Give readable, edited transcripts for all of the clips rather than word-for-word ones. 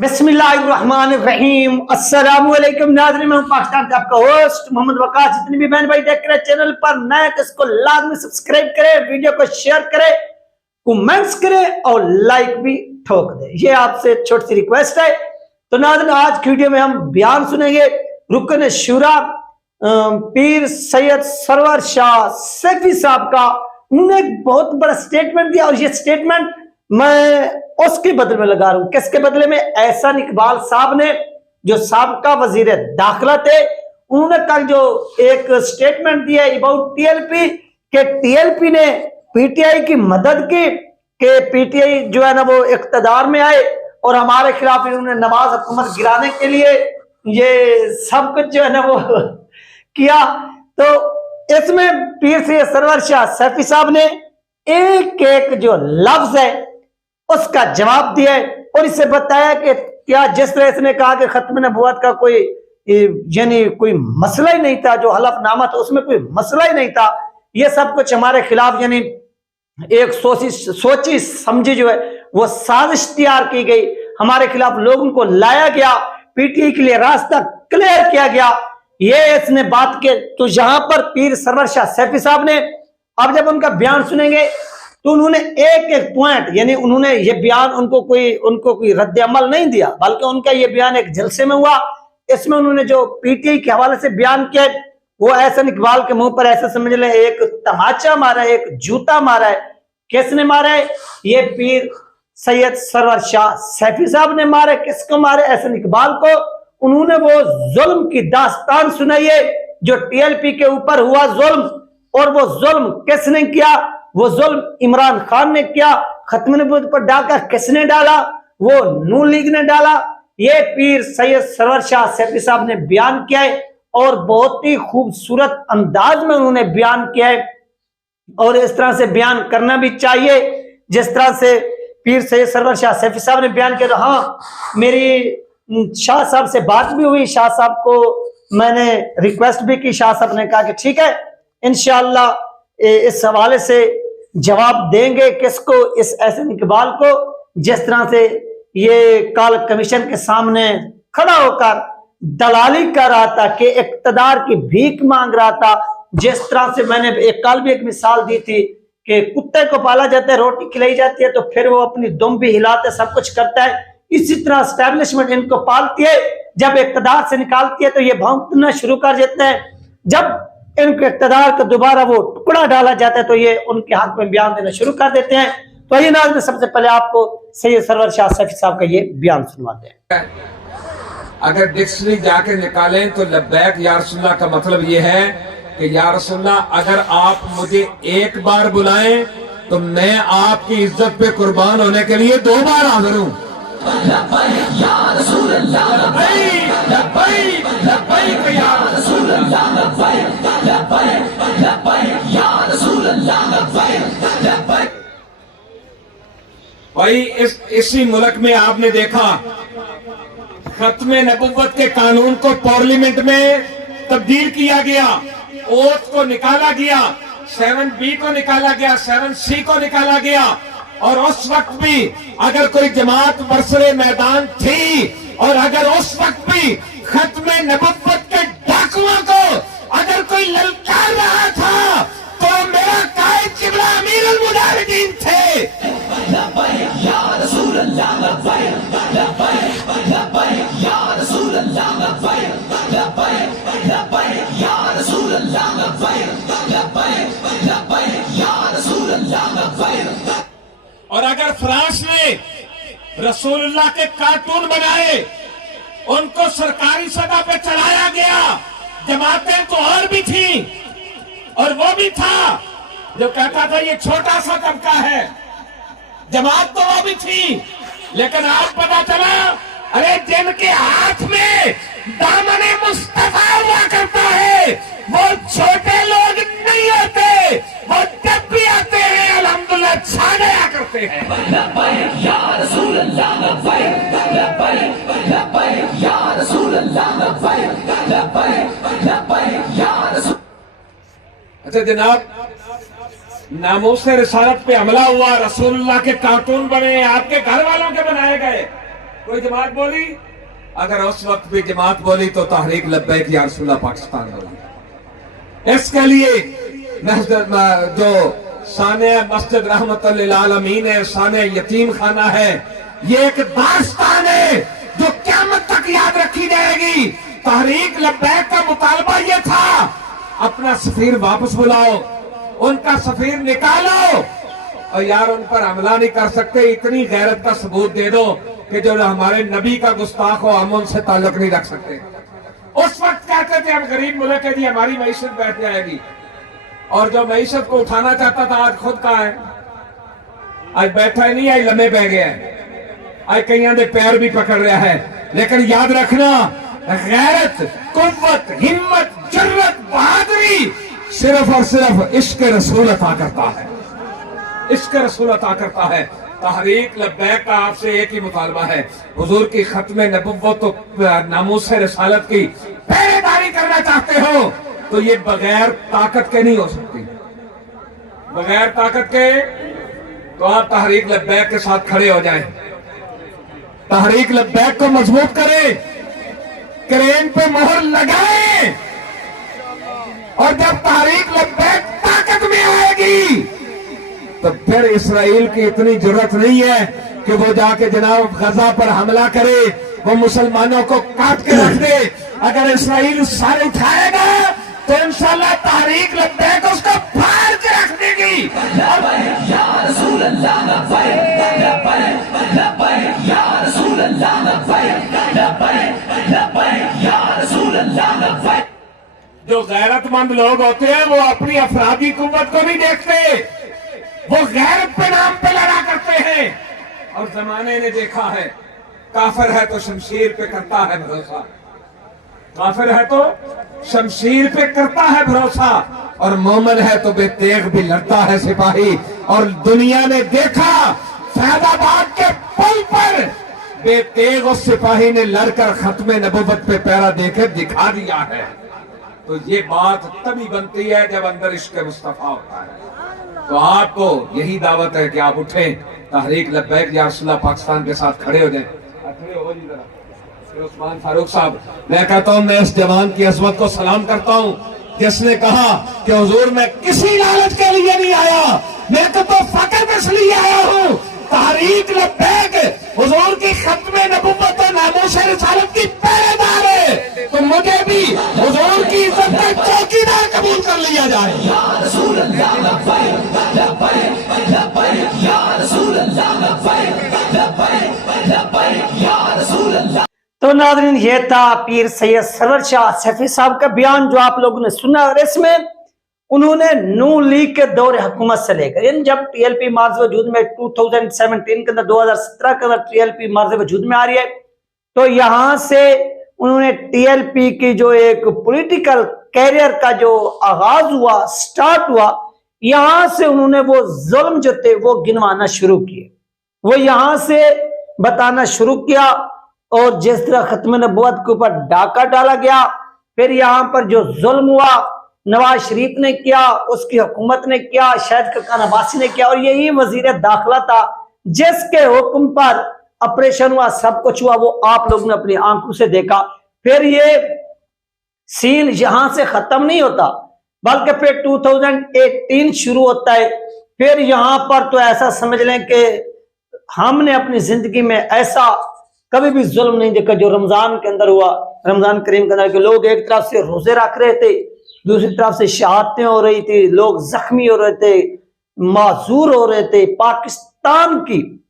बिस्मिल्लाहिर्रहमानिर्रहीम। अस्सलाम वालेकुम नाज़रीन, मैं पाकिस्तान का आपका होस्ट मोहम्मद वकास। जितने भी बहन भाई देख रहे हैं चैनल पर नए तो इसको लाजमी सब्सक्राइब करें, वीडियो को शेयर करें, कमेंट्स करें और लाइक भी ठोक दें। ये आपसे छोटी सी रिक्वेस्ट है। तो नाज़रीन, आज की वीडियो में हम बयान सुनेंगे रुकन शुरा पीर सैयद सरवर शाह सैफी साहब का। उन्होंने एक बहुत बड़ा स्टेटमेंट दिया और ये स्टेटमेंट मैं उसके बदले में लगा रहा हूं। किसके बदले में? एहसन इकबाल साहब ने, जो साबका वजीर दाखिला थे। उन्होंने कल जो एक स्टेटमेंट दिया अबाउट टीएलपी के टीएलपी ने पीटीआई की मदद की कि पीटीआई जो है ना वो इख्तदार में आए और हमारे खिलाफ इन्होंने नवाज हुकूमत गिराने के लिए ये सब कुछ जो है ना वो किया। तो इसमें पीर सैयद सरवर शाह सैफी साहब ने एक एक जो लफ्ज है उसका जवाब दिया और इसे बताया कि क्या जिस तरह इसने कहा कि खत्म नबुवत का कोई यानी कोई मसला ही नहीं था, जो हलफनामा था उसमें कोई मसला ही नहीं था, ये सब कुछ हमारे खिलाफ यानी एक सोची समझी जो है वो साजिश तैयार की गई, हमारे खिलाफ लोगों को लाया गया, पीटीआई के लिए रास्ता क्लियर किया गया, ये इसने बात की। तो यहां पर पीर सरवर शाह सैफी साहब ने, अब जब उनका बयान सुनेंगे तो उन्होंने एक एक पॉइंट यानी उन्होंने ये बयान उनको कोई रद्द अमल नहीं दिया, बल्कि उनका ये बयान एक जलसे में हुआ। इसमें उन्होंने जो पीटीआई के हवाले से बयान किया वो एहसन इकबाल के मुंह पर ऐसे समझ लें एक तमाचा मारा है, एक जूता मारा है। किसने मारा है? ये पीर सैयद सरवर शाह सैफी साहब ने मारा। किसको मारे? एहसन इकबाल को। उन्होंने वो जुल्म की दास्तान सुनाई है जो टीएलपी के ऊपर हुआ जुल्म, और वो जुल्म किसने किया? वो जुल्म इमरान खान ने किया। खत्म नबूवत पर डाका किसने डाला? वो नून लीग ने डाला। ये पीर सैयद सरवर शाह सैफी साहब ने बयान किया है और बहुत ही खूबसूरत अंदाज में उन्होंने बयान किया है और इस तरह से बयान करना भी चाहिए जिस तरह से पीर सैयद सरवर शाह सैफी साहब ने बयान किया। हाँ, मेरी शाह साहब से बात भी हुई, शाह साहब को मैंने रिक्वेस्ट भी की, शाह साहब ने कहा कि ठीक है इंशाअल्लाह इस हवाले से जवाब देंगे। किसको? इस एहसन इकबाल को, जिस तरह से ये कल कमीशन के सामने खड़ा होकर दलाली कर रहा था कि इक्तदार की भीख मांग रहा था। जिस तरह से मैंने कल भी एक मिसाल दी थी कि कुत्ते को पाला जाता है, रोटी खिलाई जाती है तो फिर वो अपनी दुम भी हिलाते, सब कुछ करता है। इसी तरह स्टैब्लिशमेंट इनको पालती है, जब इक्तदार से निकालती है तो ये भौंकना शुरू कर देते हैं। जब इनके इक़्तिदार का दोबारा वो टुकड़ा डाला जाता है तो ये उनके हाथ में बयान देना शुरू कर देते हैं। तो ये नाज़रीन, सबसे पहले आपको सैयद सरवर शाह सैफी साहब का ये बयान सुनवाते हैं। अगर डिक्शनरी जाके निकालें तो लब्बैक या रसूलुल्लाह का मतलब ये है कि या रसूलुल्लाह अगर आप मुझे एक बार बुलाएं तो मैं आपकी इज्जत पे कुर्बान होने के लिए 2 बार हाजिर हूं। भाई इसी मुल्क में आपने देखा खत्मे नबुव्वत के कानून को पार्लियामेंट में तब्दील किया गया, ओथ को निकाला गया, 7B को निकाला गया, 7C को निकाला गया। और उस वक्त भी अगर कोई जमात बरसरे मैदान थी और अगर उस वक्त भी खत्मे नबुव्वत के डाकुओं को अगर कोई ललकार रहा था तो मेरा कायद किबला अमीर अल मुजाहिदीन थे। और अगर फ्रांस ने रसूलुल्लाह के कार्टून बनाए, उनको सरकारी सतह पे चढ़ाया गया, जमातें तो और भी थी और वो भी था जो कहता था ये छोटा सा तबका है, जमात तो वो भी थी, लेकिन आज पता चला अरे जिनके हाथ में दामने मुस्तफा हुआ करता है वो छोटे लोग नहीं होते, वो जब भी आते हैं अल्हम्दुलिल्लाह छा गया करते हैं। अच्छा जनाब, नामूस रिसालत पे हमला हुआ, रसूलुल्लाह के कार्टून बने, आपके घर वालों के बनाए गए, कोई जमात बोली? अगर उस वक्त भी जमात बोली तो तहरीक लब्बैक या रसूलुल्लाह पाकिस्तान बोली। इसके लिए जो साने मस्जिद रहमतुल लिल आलमीन है, साने यतीम खाना है, ये एक दास्तान है जो क़यामत तक याद रखी जाएगी। तहरीक लब्बैक का मुतालबा ये था, अपना सफीर वापस बुलाओ, उनका सफीर निकालो, और यार उन पर हमला नहीं कर सकते, इतनी गैरत का सबूत दे दो कि जो हमारे नबी का गुस्ताख हो हम उनसे ताल्लुक नहीं रख सकते। उस वक्त कहते थे हम गरीब मुल्क है जी, हमारी मईशत बैठ जाएगी, और जो मईशत को उठाना चाहता था आज खुद कहाँ है? आज बैठा ही नहीं, आज लम्बे बह गया है, आज कईयों के पैर भी पकड़ रहा है। लेकिन याद रखना, गैरत, कुव्वत, हिम्मत, जुर्रत, बहादुरी सिर्फ और सिर्फ इश्क रसूल अता करता है, इश्क रसूल अता करता है। तहरीक लब्बैक का आपसे एक ही मुतालबा है, हुजूर की खत्म नबुव्वत तो नामूस रिसालत की पहरेदारी करना चाहते हो तो ये बगैर ताकत के नहीं हो सकती। बगैर ताकत के तो आप तहरीक लब्बैक के साथ खड़े हो जाएं, तहरीक लब्बैक को मजबूत करें, क्रेन पे मोहर लगाएं, और जब तहरीक लब्बैक ताकत में आएगी तो फिर इसराइल की इतनी जरूरत नहीं है कि वो जाके जनाब गजा पर हमला करे, वो मुसलमानों को काट के रख दे। अगर इसराइल सर उठाएगा तो इंशाल्लाह तहरीक लब्बैक उसको फाड़ के रख देगी। जो गैरतमंद लोग होते हैं वो अपनी अफरादी कुव्वत को नहीं देखते, वो गैरत पे नाम पे लड़ा करते हैं। और जमाने ने देखा है, काफिर है तो शमशीर पे करता है भरोसा, काफिर है तो शमशीर पे करता है भरोसा, और मोमिन है तो बेतेग भी लड़ता है सिपाही। और दुनिया ने देखा फैजाबाद के पुल पर बेतेग उस सिपाही ने लड़कर खत्म नबुव्वत पे पैरा देकर दिखा दिया है। तो ये बात तभी बनती है जब अंदर इश्क मुस्तफा होता है। तो आपको यही दावत है कि आप उठें, तहरीक लब्बैक या रसूलुल्लाह पाकिस्तान के साथ खड़े हो जाएं। खड़े हो जी जरा। उस्मान फारूक साहब, मैं कहता हूं, मैं इस जवान की अजमत को सलाम करता हूं जिसने कहा कि हुजूर मैं किसी लालच के लिए नहीं आया, मैं तो फकर इसलिए आया हूं। तहरीक लब्बैक हुजूर की खत्म नबुव्वत और नामूस रिसालत की पहरेदार है, तो मुझे भी हुजूर की इज्जत का चौकीदार कबूल कर लिया जाए। या रसूल अल्लाह लब्बैक लब्बैक लब्बैक या रसूल अल्लाह लब्बैक लब्बैक लब्बैक या रसूल अल्लाह। तो नाज़रीन, ये था पीर सैयद सरवर शाह सैफी साहब का बयान जो आप लोगों ने सुना, और इसमें उन्होंने नून लीग के दौर हुकूमत से लेकर यानी जब टीएलपी मार्ज वजूद में 2017 के अंदर 2017 के अंदर टीएलपी मार्ज वजूद में आ रही है, तो यहाँ से उन्होंने टीएलपी की जो एक पॉलिटिकल कैरियर का जो आगाज हुआ, स्टार्ट हुआ, यहाँ से उन्होंने वो जुल्म जो थे वो गिनवाना शुरू किए, वो यहाँ से बताना शुरू किया। और जिस तरह खत्म नबुव्वत के ऊपर डाका डाला गया, फिर यहाँ पर जो जुल्म हुआ नवाज शरीफ ने किया, उसकी हुकूमत ने किया, शाहिद खकान अब्बासी ने किया, और यही वजीर दाखिला था जिसके हुक्म पर ऑपरेशन हुआ, सब कुछ हुआ, वो आप लोगों ने अपनी आंखों से देखा। फिर ये सीन यहां से खत्म नहीं होता, बल्कि फिर 2018 शुरू होता है। फिर यहां पर तो ऐसा समझ लें कि हमने अपनी जिंदगी में ऐसा कभी भी जुल्म नहीं देखा जो रमजान के अंदर हुआ। रमजान करीम के अंदर के लोग एक तरफ से रोजे रख रहे थे, दूसरी तरफ से शहादतें हो रही थी, लोग जख्मी हो रहे थे, माजूर हो रहे थे। पाकिस्तान की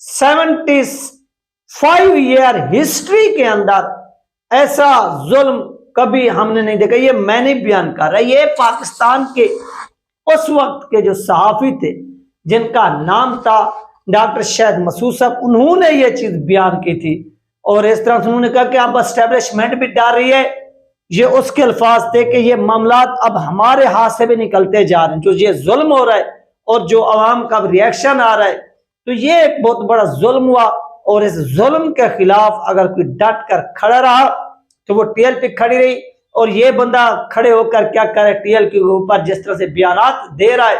75 ईयर हिस्ट्री के अंदर ऐसा जुल्म कभी हमने नहीं देखा। ये मैं नहीं बयान कर रहा, ये पाकिस्तान के उस वक्त के जो सहाफी थे जिनका नाम था डॉक्टर शाहिद मसूद साहब, उन्होंने ये चीज बयान की थी। और इस तरह से उन्होंने कहा कि अब एस्टेब्लिशमेंट भी डाल रही है। ये उसके अल्फाज थे कि ये मामलात अब हमारे हाथ से भी निकलते जा रहे हैं, जो ये जुल्म हो रहा है और जो आवाम का रिएक्शन आ रहा है, तो ये एक बहुत बड़ा जुल्म हुआ। और इस जुल्म के खिलाफ अगर कोई डट कर खड़ा रहा तो वो टीएलपी खड़ी रही। और ये बंदा खड़े होकर क्या करे, टीएलपी के ऊपर जिस तरह से बयानात दे रहा है,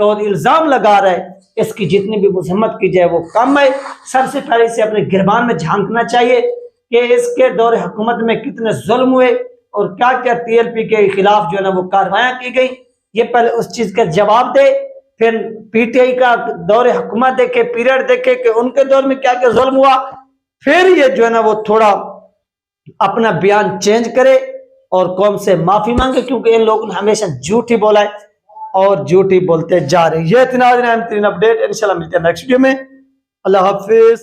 اور الزام لگا رہا ہے، اس کی جتنی بھی مذمت کی جائے وہ کم ہے۔ سب سے پہلے اسے اپنے گربان میں جھانکنا چاہیے کہ اس کے دور حکومت میں کتنے ظلم ہوئے اور کیا کیا ٹی ایل پی کے خلاف جو ہے نا وہ کاروائیاں کی گئی، یہ پہلے اس چیز کا جواب دے۔ پھر پی ٹی آئی کا دور حکومت دیکھے، پیریڈ دیکھے کہ ان کے دور میں کیا کیا ظلم ہوا، پھر یہ جو ہے نا وہ تھوڑا اپنا بیان چینج کرے اور قوم سے معافی مانگے، کیونکہ ان لوگوں نے ہمیشہ جھوٹ ہی بولا ہے اور جھوٹ ہی بولتے جا رہے ہیں۔ یہ تھی ناظرین اہم ترین اپڈیٹ، انشاءاللہ ملتے ہیں نیکسٹ ویڈیو میں۔ اللہ حافظ۔